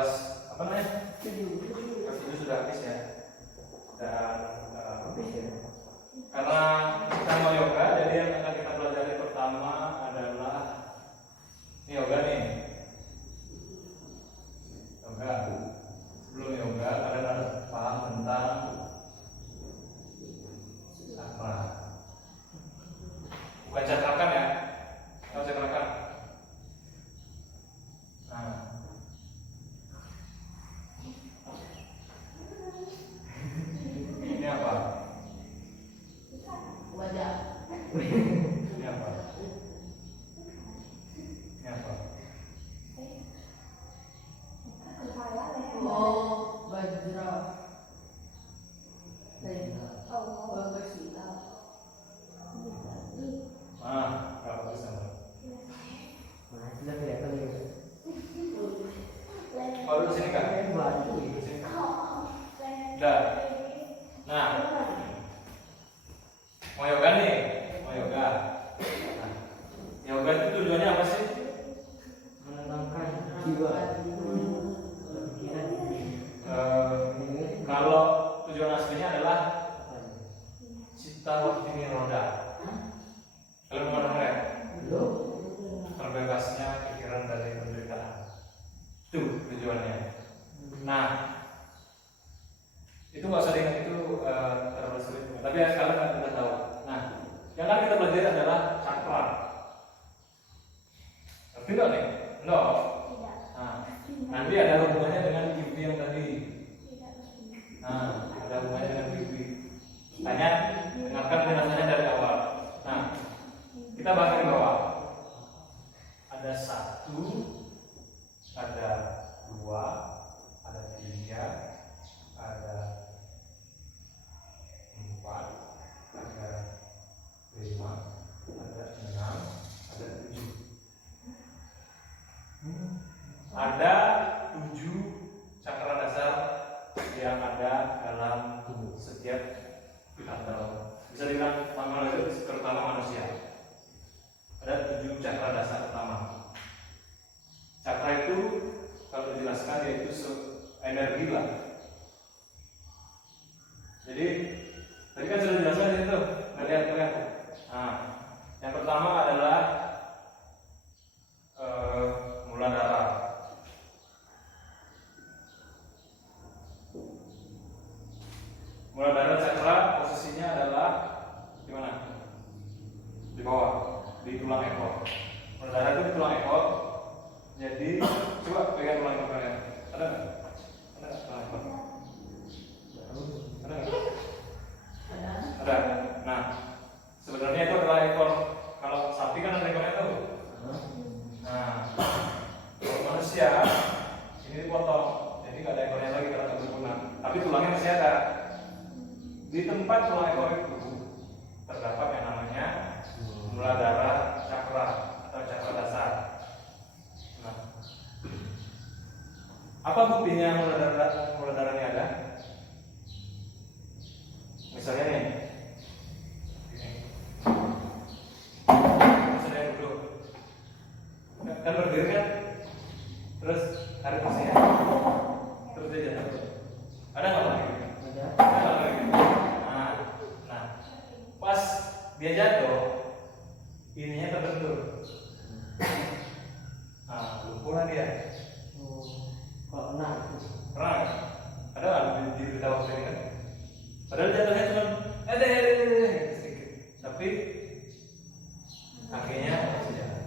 kelas apa namanya? Kelas 7 sudah habis ya. Dan karena kita mau yoga, jadi yang akan kita pelajari pertama adalah ini yoga nih. Yoga. Sebelum yoga, kalian harus paham tentang chakra. Bukan cakrakan ya, kalau cakrakan. Nah, ini apa? Wajah. Ini apa? Ini apa? Oh, Bajra. Bersila. Berapa persen? Sudah kelihatan ya. Oh, duduk sini kan? Sini. Udah. Nah, mau yoga nih, mau yoga. Nah, yoga itu tujuannya apa sih? Menenangkan jiwa. Kalau tujuan aslinya adalah Citta Wakti Niroda. Kalian mengenal ya? Terbebasnya pikiran dari penderitaan. Itu tujuannya. Nah, itu nggak usah diingat, itu terlalu sulit. Tapi ya sekarang kan kita tahu. Nah, yang akan kita pelajari adalah chakra. Ngerti nggak nih? No. Nah, nanti ada hubungannya dengan kipi yang tadi. Nah, ada hubungannya dengan kipi. Tanya, dengarkan penjelasannya dari awal. Nah, kita bahas dari bawah. Ada 1, ada 2, ada 3, ada 4, ada 5, ada 6, ada 7. Ada 7 cakra dasar yang ada dalam tubuh setiap atau bisa dibilang manusia, terutama manusia. Ada 7 cakra dasar utama. Cakra itu kalau dijelaskan yaitu energi lah. Jadi tadi kan sudah dijelaskan di situ, lihat kalian. Nah, yang pertama adalah Muladhara. Muladhara cakra posisinya adalah di mana? Di bawah, di tulang ekor. Muladhara itu di tulang ekor. Jadi coba pegang tulang ekor kalian. Ada nggak? Ada nggak tulang ekor? Ada nggak? Ada. Nah, sebenarnya itu adalah ekor. Kalau sapi kan ada ekornya tuh. Nah, kalau manusia ini dipotong, jadi nggak ada ekornya lagi karena nggak berguna. Tapi tulangnya masih ada. Di tempat tulang ekor itu terdapat yang namanya Muladhara cakra atau cakra dasar. Nah, apa buktinya Muladhara ini ada? Misalnya nih, misalnya duduk, kan berdiri kan, terus tarik kursinya, terus dia jatuh. Ada nggak lagi? Ada lagi. Nah, pas dia jatuh, ininya terbentur. Nah, lumpuh dia. Kalau pernah Pernah? Ada nggak di berita waktu ini kan? Padahal jatuhnya cuma sedikit, tapi kakinya masih jalan.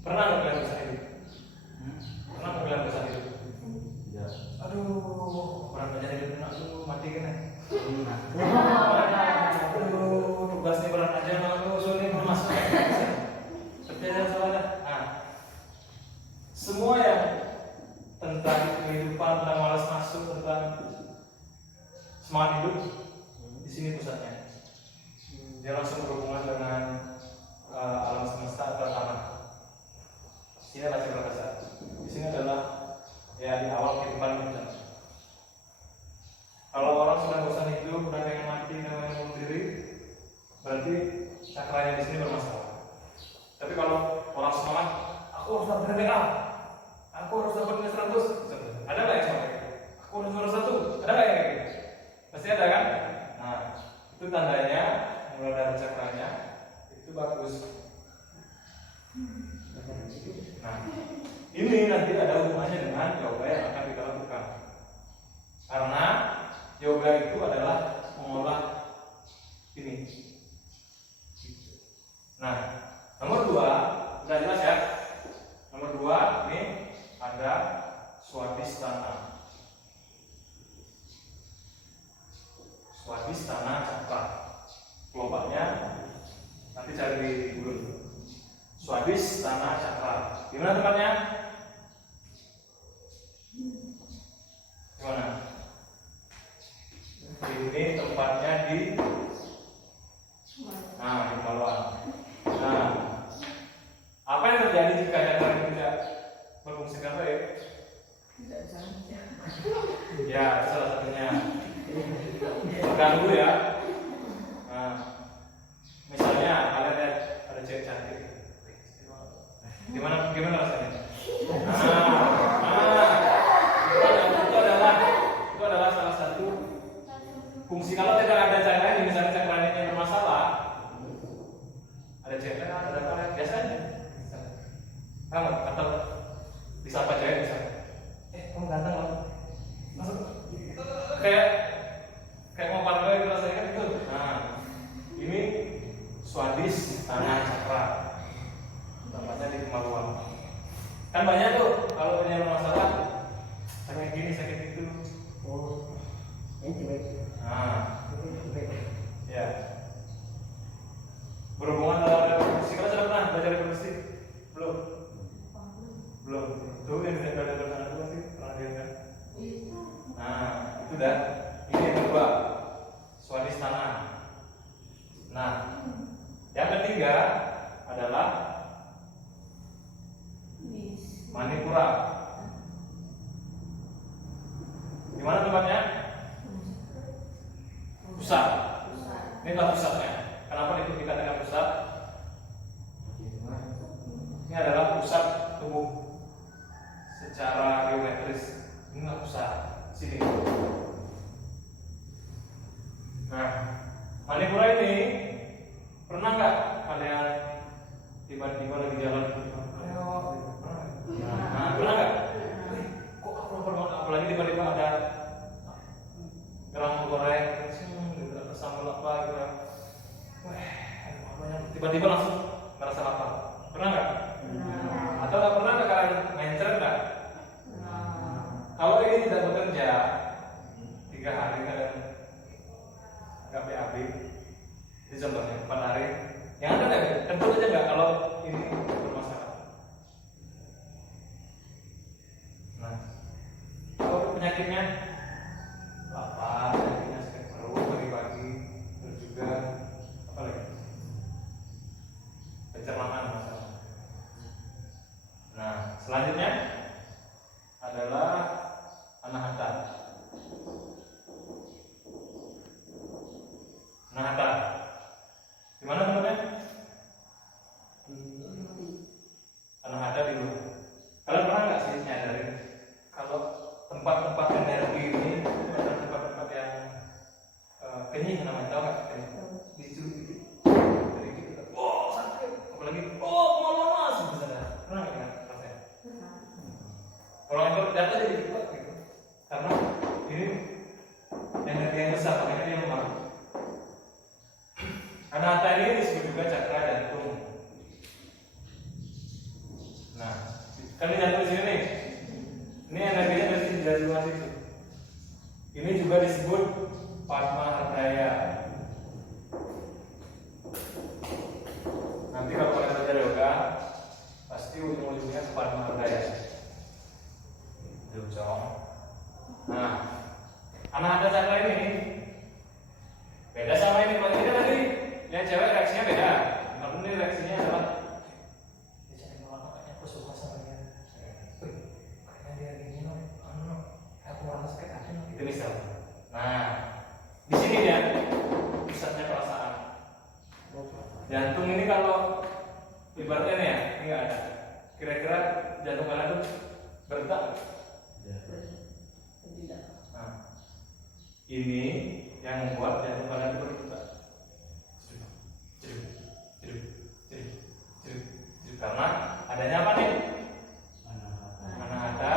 Pernah nggak kalian bisa hidup? Pernah nggak kalian bisa hidup? ya. Aduh, orang kerja hidup pernah tuh mati kan ya? Aduh, tugasnya berat aja lalu sulit mas. Terjadi soalnya. Nah, semua yang tentang kehidupan, tentang malas masuk, tentang semangat hidup di sini pusatnya. Dia langsung berhubungan dengan alam semesta atau tanah. Ini adalah cakra dasar. Di sini adalah ya di awal kehidupan kita. Kalau orang sudah bosan hidup, udah pengen mati, udah pengen bunuh diri, berarti cakranya di sini bermasalah. Tapi kalau orang semangat, aku dapat BPK. Aku harus dapat nilai 100. Ada nggak yang sampai? Aku harus juara 1. Ada nggak yang kayak gitu? Pasti ada kan? Nah, itu tandanya mulai dari cakranya itu bagus. Nah, ini nanti ada hubungannya dengan yoga yang akan kita lakukan. Karena yoga itu adalah mengolah ini. Nah, nomor 2 sudah jelas ya. Nomor 2 ini ada swadhisthana. Swadhisthana cakra. Kelompoknya nanti cari di Google. Swadhisthana cakra. Di mana tempatnya? Di mana? Ini tempatnya di di bawah. Nah, apa yang terjadi jika cakra ini tidak berfungsikan baik? Tidak bisa. Ya, salah satunya terganggu ya. Nah, misalnya kalian lihat ada cewek cantik, gimana rasanya? Itu adalah salah satu fungsi. Kalau tidak ada cakra ini, misalnya cakra ini yang bermasalah, ada cewek ada kalian biasanya, kamu atau disapa cewek misalnya, kamu ganteng loh, masuk kayak mau panggil itu rasanya kan gitu. Nah, ini swadhisthana cakra, tempatnya di kemaluan. Kan banyak tuh kalau punya masalah sakit gini sakit itu. Oh, ini baik. Nah, ya. Berhubungan dengan reproduksi. Kalian sudah pernah belajar reproduksi? Belum. Tuh yang tidak belajar bersama itu pasti pernah lihat kan? Nah, itu dah. Ini yang kedua, swadhisthana. Nah, yang ketiga adalah manipura. Di mana tempatnya? Pusat. Ini adalah pusatnya. Kenapa itu dikatakan pusat? Ini adalah pusat tubuh secara geometris. Ini nggak pusat. Sini. Nah, manipura ini pernah nggak kalian tiba-tiba lagi jalan? Nah, pernah nggak? Kok aku lapar banget? Apalagi tiba-tiba ada kerang goreng, ada sambal apa gitu. Tiba-tiba langsung merasa lapar. Pernah nggak? Atau nggak pernah nggak kalian mencer nggak? Kalau ini tidak bekerja 3 hari kalian nggak BAB, itu contohnya 4 hari. Yang ada nggak? Kentut aja nggak kalau ini bermasalah. Nah, kalau penyakitnya lapar, penyakitnya sakit perut pagi-pagi, terus juga apa lagi? Pencernaan masalah. Nah, selanjutnya adalah anahata. Anahata. Di mana tempatnya? Anahata di luar. Kalian pernah nggak sih nyadarin kalau tempat-tempat energi ini itu adalah tempat-tempat yang kenyih namanya, tahu nggak? Disuruh gitu. Jadi kita, sakit. Apalagi, panas misalnya. Pernah nggak rasanya? Kalau ekor jatuh jadi kuat gitu. Karena ini energi yang besar, makanya dia lemah. Anahata ini disebut juga cakra jantung. Nah, kan ini jantung di sini nih. Ini energinya dari jantung situ. Ini juga disebut Padma Ardaya. Nanti kalau kalian belajar yoga, pasti ujung-ujungnya ke Padma Ardaya. Jujong. Nah, anahata cakra ini beda sama ini. Kalau ini tadi lihat cewek reaksinya beda. Kalau ini reaksinya adalah aku suka sama dia. Kayaknya dia gini loh. Aku merasa sakit hati. Itu misal. Nah, di sini dia pusatnya perasaan. Jantung ini kalau ibaratnya nih ya, ini nggak ada. Kira-kira jantung kalian tuh berdetak? Tidak. Nah, ini yang membuat jantung kalian tuh berdetak. Karena adanya apa nih? Anahata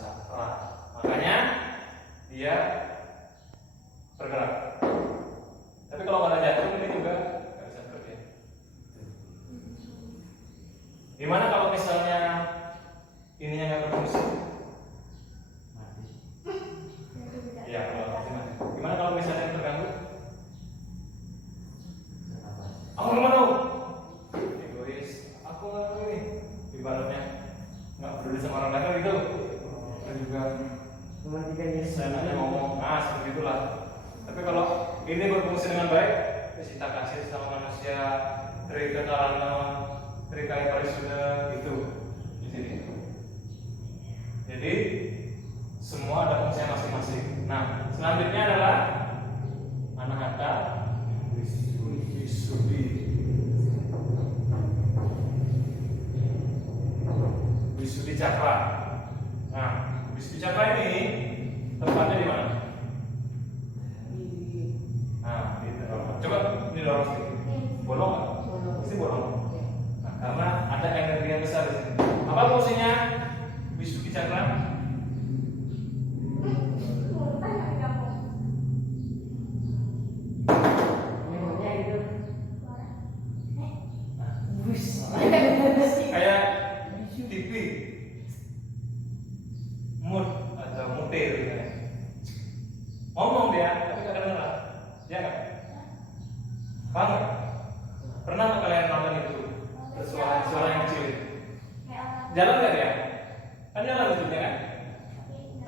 cakra. Makanya dia bergerak. Tapi kalau pada jantung ini juga nggak bisa bekerja. Gimana kalau misalnya ininya nggak berfungsi? Mati. Ya, kalau mati. Gimana kalau misalnya terganggu? Nafas. Aku nggak mau. Egois. Aku nggak mau ini. Ibaratnya nggak peduli sama orang lain gitu. Dan juga Mematikan diri saya sendiri. nanya ngomong, seperti itulah. Tapi kalau ini berfungsi dengan baik, ya kita kasih sama manusia, Trika Karana, Trika Parisuda itu di sini. Jadi semua ada fungsinya masing-masing. Nah, selanjutnya adalah Anahata Visuddhi. Visuddhi Cakra. Nah, Visuddhi Cakra ini tempatnya di mana? Nah, gitu. Coba ini dorong sedikit. Bolong nggak? Pasti bolong. Nah, karena ada energi yang besar di sini. Apa fungsinya Visuddhi Cakra? Memangnya itu Kayak TV, mood atau muter gitu ya. Ngomong dia, tapi nggak kedengeran. Ya nggak? Paham nggak? Pernah nggak kalian nonton itu? Suara yang kecil. Jalan nggak dia? Kan jalan ujungnya kan?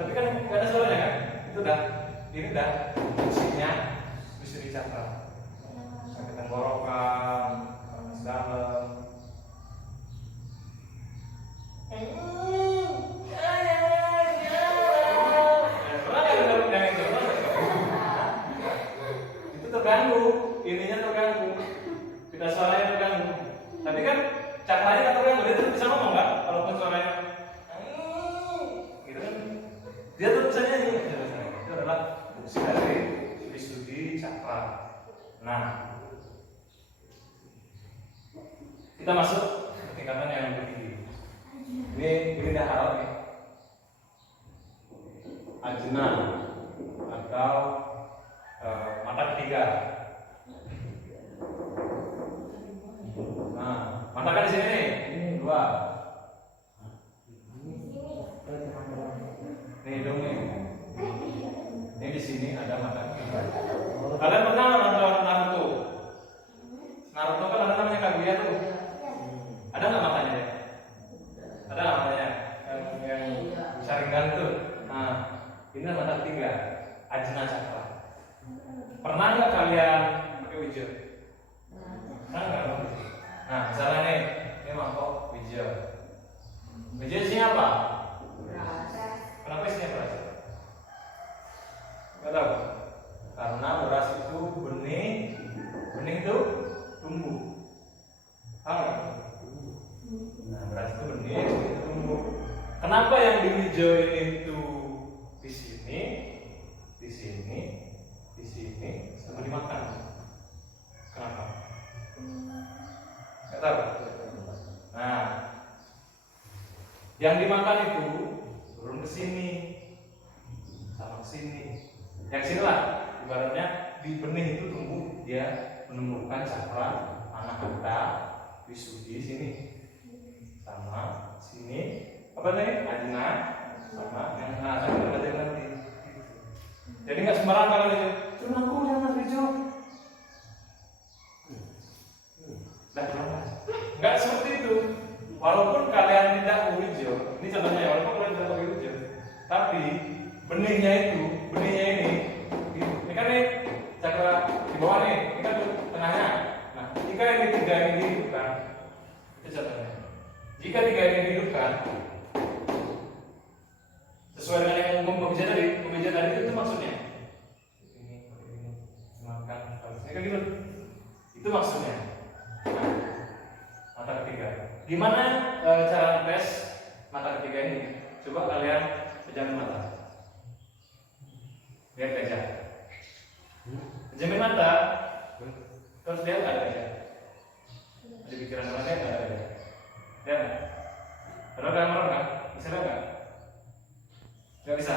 Tapi kan nggak ada suaranya kan? Itu ini udah fungsinya Visuddhi Cakra. Sakit tenggorokan, panas dalam. Itu terganggu, ininya terganggu, kita suaranya terganggu. Tapi kan cakranya nggak terganggu, dia tetap bisa ngomong nggak? Walaupun suaranya gitu kan, dia tetap bisa nyanyi. Itu adalah fungsi dari Visuddhi Cakra. Nah, kita masuk ke tingkatan yang lebih tinggi. Ini dah hal nih. Ajna atau mata ketiga. Nah, mata kan di sini nih. Ini 2. Nih hidung nih. Ini di sini ada mata ketiga. Kalian pernah nonton Naruto? Naruto kan ada namanya Kaguya tuh. Ada nggak matanya ya? Ada nggak matanya? Yang Sharingan tuh. Nah, ini mata ketiga, Ajna Cakra. Pernah nggak kalian pakai wujud? Pernah nggak? Nah, misalnya nih, ini mangkok wujud. Wujud isinya apa? Kenapa isinya beras? Nggak tahu. Karena beras itu bening itu tumbuh. Tahu nggak? Nah, beras itu bening itu tumbuh. Kenapa yang diwijoin itu di sini, sama dimakan? Kenapa? Nggak tahu. Nah, yang dimakan itu turun ke sini, sama ke sini. Yang sini lah, ibaratnya di benih itu tumbuh, dia menemukan cakra Anahata Visuddhi sini, sama sini. Apa tadi? Ajna sama yang akan kita baca nanti. Jadi nggak sembarang kalau itu. Cuma aku jangan hijau. Nggak seperti itu. Walaupun kalian tidak hijau, ini contohnya ya, walaupun kalian tidak pakai hijau, tapi benihnya ini kan nih cakra di bawah nih, ini kan tengahnya. Nah, jika ini 3 ini dihidupkan, itu contohnya. Jika 3 ini dihidupkan, sesuai dengan yang pembicara tadi itu maksudnya. Ini makan, ini kan gitu. Itu maksudnya. Nah, mata ketiga. Gimana cara Pejamin mata. Lihat gajah. Pejamin mata. Terus lihat nggak ada gajah. Ada pikiran mana nggak ada gajah. Lihat nggak? Ada gambar nggak? Bisa nggak? Nggak bisa.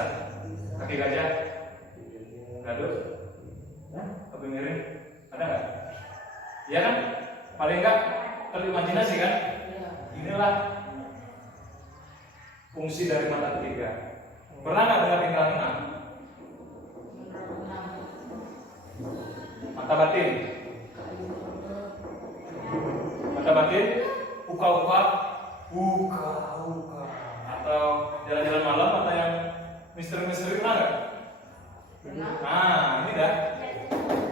Kaki gajah. Gaduh. Kaki miring. Ada nggak? Iya kan? Paling nggak terimajinasi kan? Inilah fungsi dari mata ketiga. Pernah nggak dengar tinggal enam? Mata batin. Mata batin, buka-buka, buka-buka. Atau jalan-jalan malam atau yang misteri-misteri pernah nggak? Nah,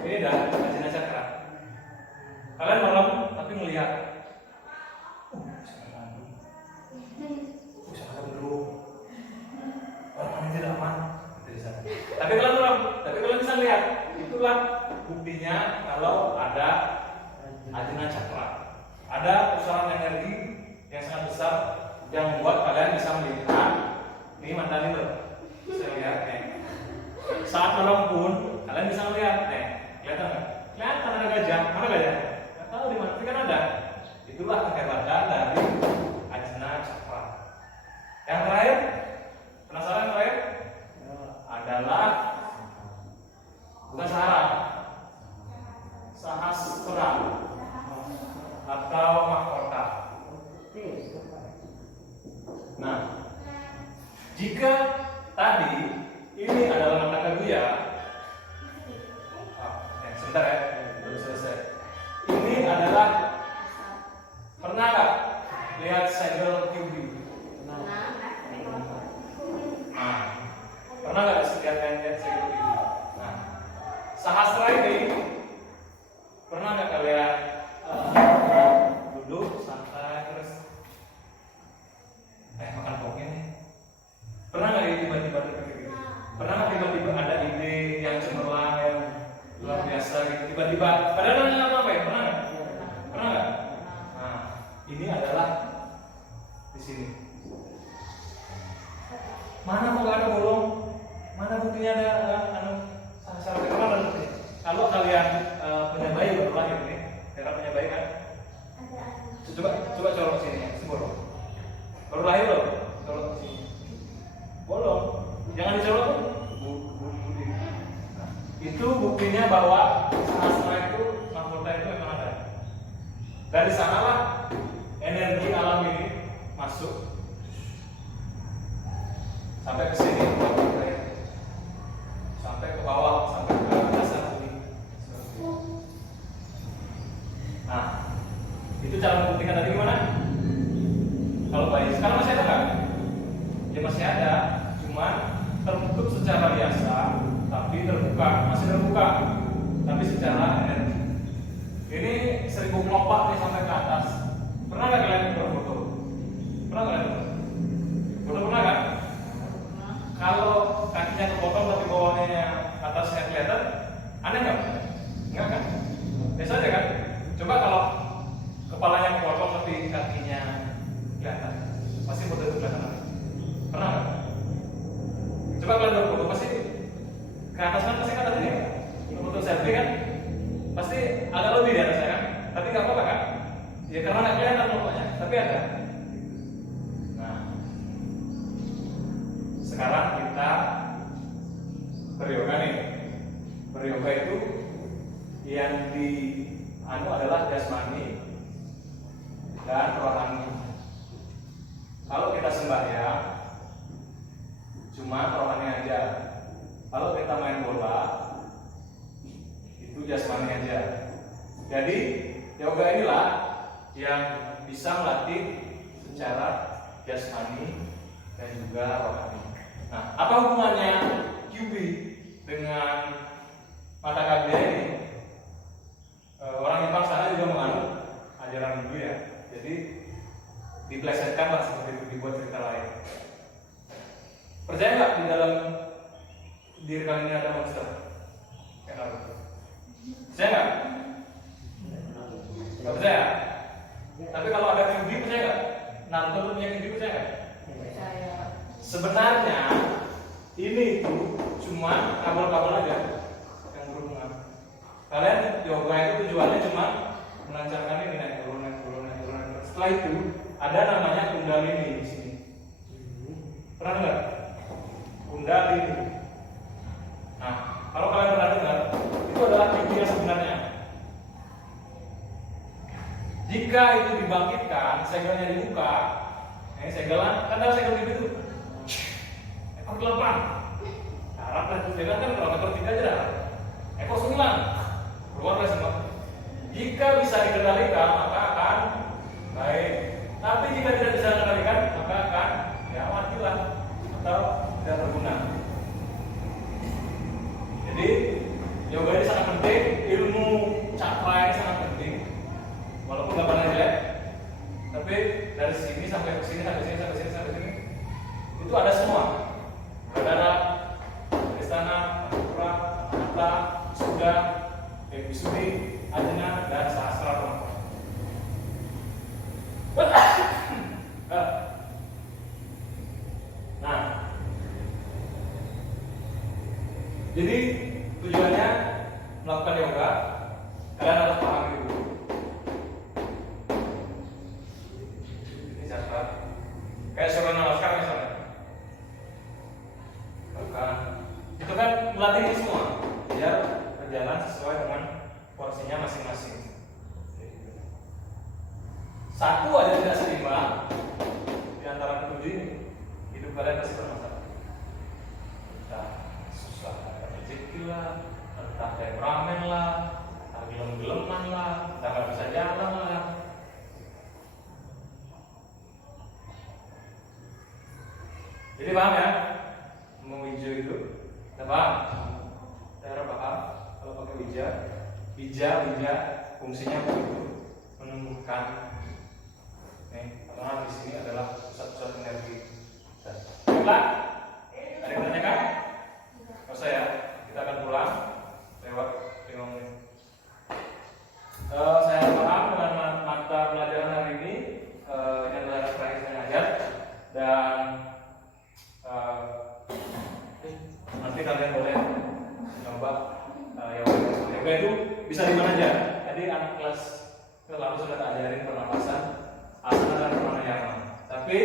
ini dah ajna cakra. Kalian malam tapi melihat. Sangat dulu. Orang ini tidak aman. Tapi kalian bisa lihat. Itulah buktinya kalau ada ajna cakra. Ada pusaran energi yang sangat besar yang membuat kalian bisa melihat. Ini mantan itu. Bisa lihat nih. Saat malam pun kalian bisa melihat nih. Kelihatan nggak? Kelihatan ada gajah. Mana gajah? Nggak tahu di mana. Tapi kan ada. Itulah kehebatan dari ajna cakra. Yang terakhir, penasaran yang terakhir? Adalah bukan sahara, sahasrara atau mahkota. Nah, jika tadi ini adalah mata kaguya, sebentar ya, belum selesai. Ini adalah, pernah nggak lihat segel QB? Pernah nggak setiap lihat segel QB? Nah, sahasrara ini pernah nggak kalian duduk santai terus makan pokoknya nih? Pernah nggak tiba-tiba terpikir? Pernah nggak tiba-tiba ada ide yang cemerlang yang luar biasa gitu tiba-tiba? Padahal nggak apa-apa ya? Pernah nggak? Pernah nggak? Nah, ini adalah di sini. Mana kok nggak ada bolong? Mana buktinya ada sahasrara kemana buktinya? Kalau kalian punya bayi baru lahir nih, daerah punya bayi kan? Coba colok sini ya, bolong. Baru lahir loh, colok sini. Bolong, jangan dicolok tuh. Nah, itu buktinya bahwa sahasrara itu, mahkota itu memang ada. Dari sanalah energi alam ini masuk sampai ke sini, sampai ke bawah, sampai ke dasar bumi. Nah, itu cara membuktikan tadi gimana? Kalau bayi sekarang masih ada nggak? Ya masih ada, cuma tertutup secara biasa, tapi terbuka, masih terbuka, tapi secara energi. Ini 1000 kelopak nih sampai ke atas. Pernah nggak kalian berfoto? Pernah nggak kalian berfoto? Foto pernah kan? Kalau kakinya kepotong tapi bawahnya atasnya kelihatan, aneh nggak? Enggak kan? Biasa aja kan? Coba kalau kepalanya kepotong tapi kakinya kelihatan, pasti foto itu kelihatan. Pernah nggak? Coba kalian berfoto pasti ke atas kan pasti kan atasnya. Foto selfie kan? Pasti agak lebih di atasnya kan? Tapi nggak apa-apa kan? Ya karena nggak kelihatan pokoknya, tapi ada. Nah, sekarang kita beryoga nih. Beryoga itu yang di adalah jasmani dan rohani. Kalau kita sembahyang cuma rohani aja. Kalau kita main bola itu jasmani aja. Jadi yoga inilah yang bisa melatih secara jasmani dan juga rohani. Nah, apa hubungannya QB dengan mata kaguya ini? Orang Jepang sana juga menganut ajaran Hindu ya. Jadi diplesetkan lah seperti itu, dibuat cerita lain. Percaya nggak di dalam diri kalian ini ada monster? Kenapa? Percaya nggak? Nggak percaya? Tapi kalau ada QB percaya nggak? Naruto punya QB percaya nggak? Percaya. Sebenarnya Ini itu cuma kabel-kabel aja yang berhubungan. Kalian yoga itu tujuannya cuma melancarkan ini naik turun, naik turun, naik turun, naik turun. Setelah itu ada namanya kundalini di sini. Pernah dengar? Kundalini. Nah, kalau kalian pernah dengar, itu adalah inti yang sebenarnya. Jika itu dibangkitkan, segelnya dibuka, segelan, kan ada segel gitu. Ekor 8. Harap dan segel kan kalau ekor 3 aja dah. Ekor 9. Keluar dari semua. Jika bisa dikendalikan, maka akan baik. Tapi jika tidak bisa dikendalikan, maka akan ya matilah atau tidak berguna. Jadi yoga ini sangat penting, ilmu cakra ini sangat penting. Walaupun gambarnya jelek, tapi dari sini sampai ke sini, sampai sini, sampai sini, sampai sini, itu ada semua. Ada Istana, Manipura, Mata, Suda, Visudi, Ajna, dan Sahasrara. Nah, jadi tujuannya melakukan yoga, kalian harus paham dulu. Ini siapa? Kayak Surya Namaskar misalnya. Itu kan melatih ini semua biar berjalan sesuai dengan porsinya masing-masing. Satu aja tidak seimbang di antara ketujuh ini, hidup kalian pasti bermasalah. Entah susah dapat rezeki lah, entah temperamen lah, entah gelem-geleman lah, entah nggak bisa jalan lah. Jadi paham ya? Mewija itu, udah paham? Cara paham? Kalau pakai wija fungsinya begitu, menumbuhkan. Karena di sini adalah pusat-pusat energi. Baiklah, ada yang tanyakan? Nggak usah ya, kita akan pulang lewat 5 menit. Saya paham dengan mata pelajaran hari ini. Ini adalah terakhir saya ngajar dan nanti kalian boleh coba yoga itu bisa di mana aja. Jadi anak kelas lalu sudah ajarin pernapasan, asana dan pranayama. Tapi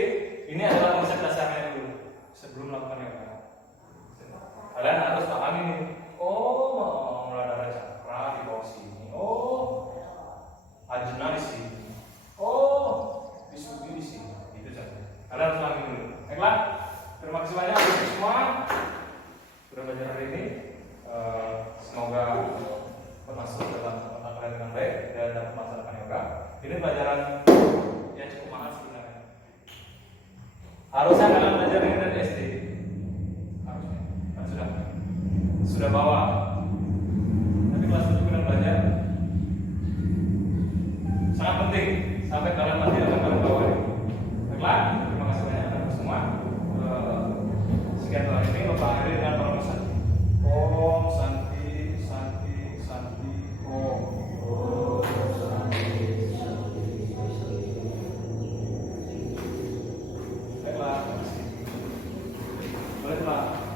ini adalah konsep dasarnya dulu sebelum melakukan yoga. Kalian harus paham ini. Oh, Muladhara Cakra di bawah sini. Oh, Ajna di sini. Oh, Visudi di sini. Itu saja. Kalian harus paham dulu. Baiklah. Terima kasih banyak untuk semua sudah belajar hari ini. Semoga bermasuk dalam otak kalian dengan baik dan dapat melaksanakan yoga. Ini pelajaran yang cukup mahal sebenarnya. Harusnya kalian belajar ini dari SD. Harusnya, kan sudah bawa. Tapi kelas 7 kalian belajar sangat penting sampai kalian mati akan kalian bawa ini. Baiklah, terima kasih banyak untuk semua. Sekian doa ini Bapak akhiri dengan permohonan. Om Santi Santi Santi Om. Om Santi Santi Santi. Baiklah, terima kasih. Boleh pulang.